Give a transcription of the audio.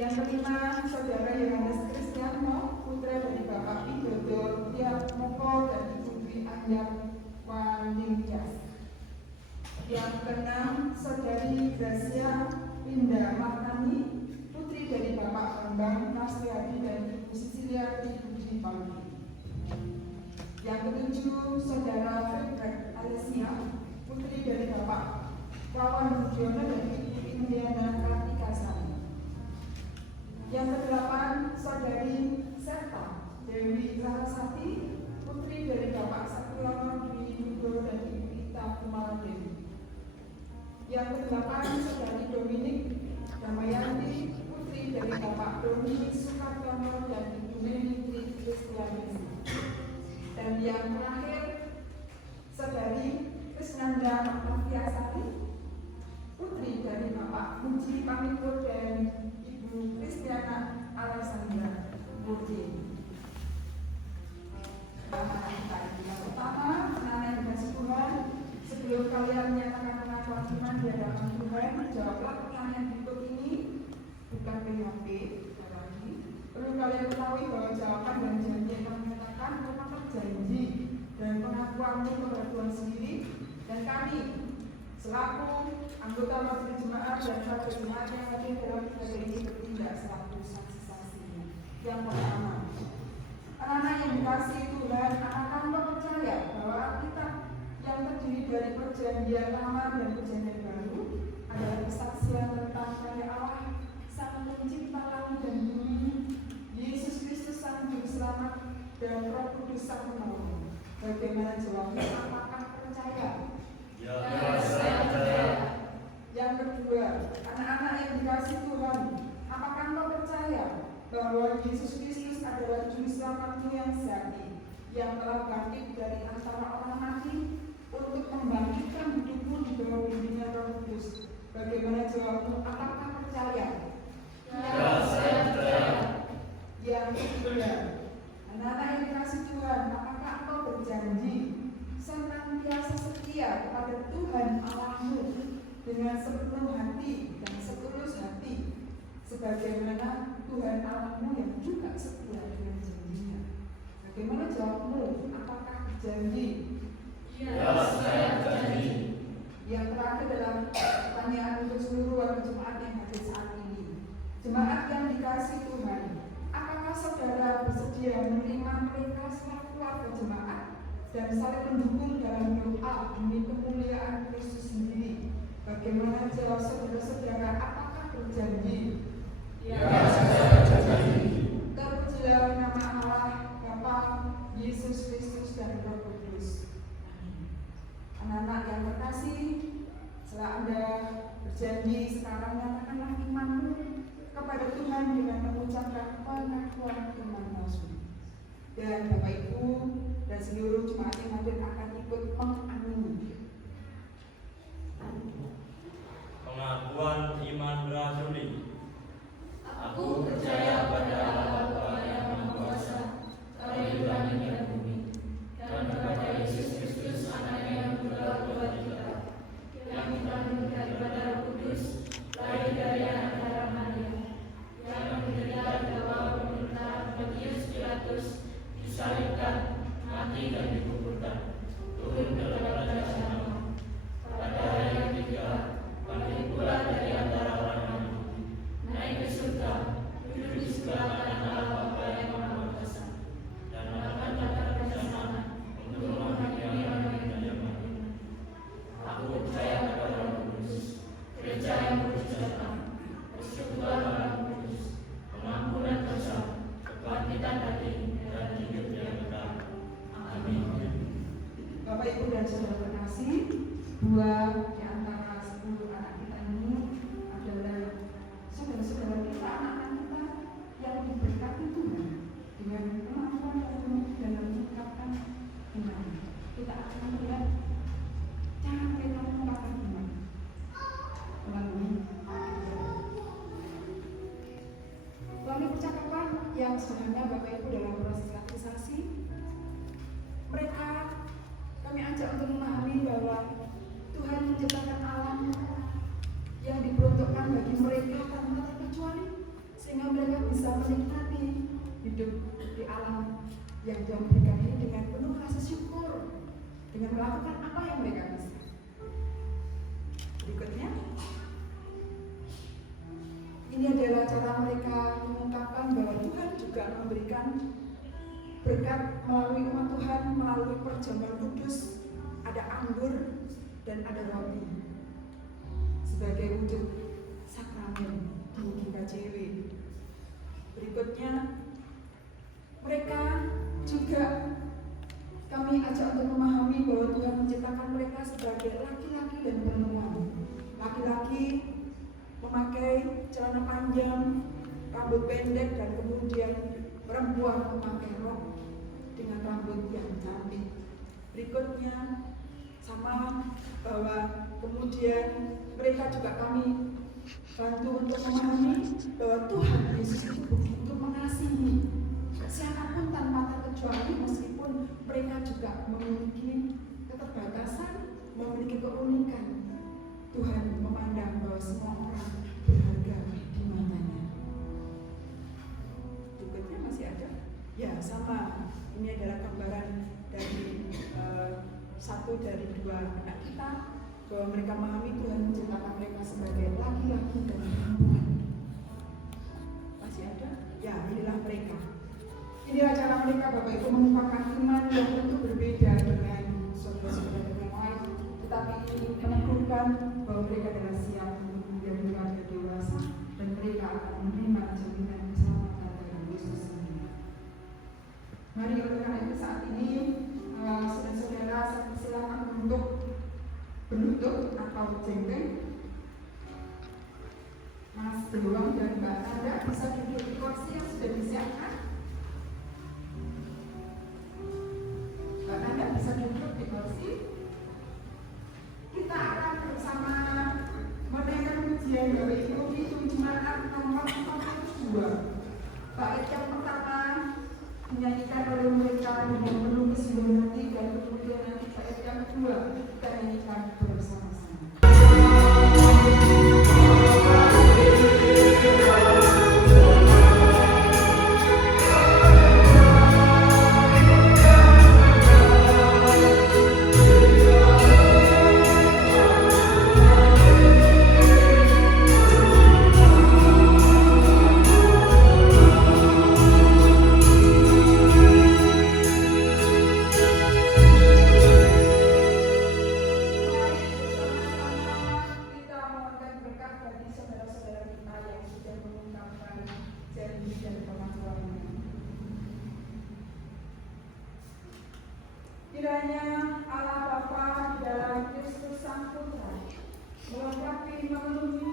Yang kelima, Saudara Yohanes Kristianto, putra dari Bapak Widodo Moko dan Ibu Dwi Anyar Waningtyas. Yang keenam, Saudari Gracia Winda Martani, putri dari Bapak Bambang Nasriadi dan Ibu Sisilia Budi Panggi. Yang ketujuh, Saudara Frederick Alessia, putri dari Bapak Wawan Budiono dan Ibu Indiana Kartikasari. Yang kedelapan, Saudari Serta Dewi Larasati, putri dari Bapak Sakulono Dwi Yudo dan Ibu Ita Kumaladewi. Yang kedelapan, Saudari Dominik Damayanti, putri dari Bapak Doni Sukartono dan Ibu Neni Kristianisi. Dan yang terakhir, Saudari Krisnanda Oktaviasari, putri dari Bapak Muji Pamiko dan Ibu Kristiana Alessandra Murti. Yang pertama, anak-anak yang dikasih Tuhan, sebelum kalian menyatakan pengakuan iman di hadapan Tuhan, jawablah pertanyaan berikut ini, bukan PHP, lagi. Perlu kalian ketahui bahwa jawaban dan janji yang kami nyatakan merupakan janji dan pengakuanmu kepada Tuhan sendiri dan kami selaku anggota majelis jemaat dan sahabat jemaat yang hadir dalam ibadah ini bertindak selaku saksi-saksi. Yang pertama, anak-anak yang dikasihi Tuhan, anak-anak percaya bahwa Alkitab yang terdiri dari perjanjian lama dan perjanjian baru adalah kesaksian tentang karya Allah, Sang Pencipta langit dan bumi, Yesus Kristus Sang Juru Selamat, dan Roh Kudus Sang Penolong. Bagaimana jawabnya? Apakah percaya? Ya, saya percaya. Yang kedua, anak-anak yang dikasihi Tuhan, apakah engkau percaya bahwa Yesus Kristus adalah Juru Selamatmu yang sejati, yang telah bangkit dari antara orang mati untuk membangkitkan hidupmu di bawah bimbingan Roh Kudus? Bagaimana jawabmu? Apakah percaya? Ya, saya percaya. Yang ketiga, anak-anak yang dikasihi Tuhan, apakah engkau berjanji senantiasa setia kepada Tuhan Allahmu dengan sepenuh hati dan setulus hati, sebagaimana Tuhan Allahmu yang juga setia dengan janjinya? Bagaimana jawabmu? Apakah berjanji? Ya, saya berjanji. Yang terakhir adalah pertanyaan untuk seluruh warga jemaat yang hadir saat ini. Jemaat yang dikasihi Tuhan, apakah saudara bersedia menerima mereka selaku warga jemaat dan saling mendukung dalam doa demi kemuliaan Kristus sendiri? Bagaimana jawab saudara-saudara? Apakah berjanji? Ya, saya berjanji. Terpujilah nama Allah, Bapa, Yesus Kristus dan Roh Kudus. Anak-anak yang terkasih, setelah Anda berjanji, sekarang nyatakanlah imanmu kepada Tuhan dengan mengucapkan pengakuan iman palsu. Dan Bapak Ibu dan seluruh jemaat yang hadir akan ikut mengamini. Pengakuan iman rasuli. Aku percaya pada Allah Bapa yang Maha Kuasa, Tuhan langit dan bumi, dan kepada Yesus Kristus Anaknya yang telah buat kita, yang dikandung daripada Roh Kudus, lahir dari anak darah Maria, yang menderita di bawah pemerintahan Pontius Pilatus, disalibkan, mati dan dikuburkan, turun ke dalam jahanam. Pada hari yang ketiga, bangkit pula dari antara orang mati, naik ke surga, duduk di sebelah kanan Allah Bapa yang Maha Kuasa, dan akan datang ke sana untuk menghakimi orang hidup dan mati. Aku percaya kepada Roh Kudus, gereja yang bersejahtera, persekutuan orang kudus, pengampunan dosa, kebangkitan daging, dan hidup yang kekal. Amin. Bapak Ibu dan saudara terkasih, dua di antara 10 anak kita ini adalah saudara-saudara kita, anak-anak kita yang diberkati Tuhan dengan kemampuan yang penuh dalam mengucapkan iman. Kita akan melihat cara mereka mengungkapkan iman melalui percakapan yang sebenarnya Bapak Ibu dalam proses katekisasi. Mereka kami ajak untuk memahami bahwa Tuhan menciptakan alam yang diperuntukkan bagi mereka tanpa terkecuali, sehingga mereka bisa menikmati hidup di alam yang Tuhan berikan ini dengan penuh rasa syukur, dengan melakukan apa yang mereka bisa. Berikutnya, ini adalah cara mereka mengungkapkan bahwa Tuhan juga memberikan berkat melalui umat Tuhan, melalui perjamuan kudus, ada anggur dan ada roti sebagai wujud sakramen di GKJW. Berikutnya, mereka juga kami ajak untuk memahami bahwa Tuhan menciptakan mereka sebagai laki-laki dan perempuan. Laki-laki memakai celana panjang, rambut pendek, dan kemudian perempuan memakai rok dengan rambut yang cantik. Berikutnya sama bahwa kemudian mereka juga kami bantu untuk memahami bahwa Tuhan Yesus itu begitu mengasihi siapapun tanpa terkecuali, meskipun mereka juga memiliki keterbatasan, memiliki keunikan. Tuhan memandang bahwa semua orang berharga di matanya. Berikutnya masih ada? Ya, sama. Ini adalah gambaran dari satu dari dua anak kita, bahwa mereka memahami Tuhan menciptakan mereka sebagai laki-laki dan perempuan. Masih ada? Ya, inilah mereka. Inilah cara mereka, Bapak Ibu, mengungkapkan iman yang tentu berbeda dengan saudara-saudara yang lain, tetapi ini meneguhkan bahwa mereka adalah siap untuk menjadi warga dewasa dan mereka akan menerima jaminan keselamatan dari Yesus sendiri. Mari oleh karena itu saat ini saudara-saudara saya persilakan untuk berlutut atau jengking. Mas Dewang dan Mbak Anda bisa duduk di kursi yang sudah disiapkan. Mbak Anda bisa duduk di kursi. Kita akan bersama menaikkan pujian Bapak Ibu di Jemaat nomor 42. Bait yang pertama dinyanyikan oleh mereka dengan penuh kesungguhan hati, dan kemudian nanti bait yang kedua kita nyanyikan bersama-sama. Kiranya Allah Bapa di dalam Kristus Sang Putra melengkapi, memenuhi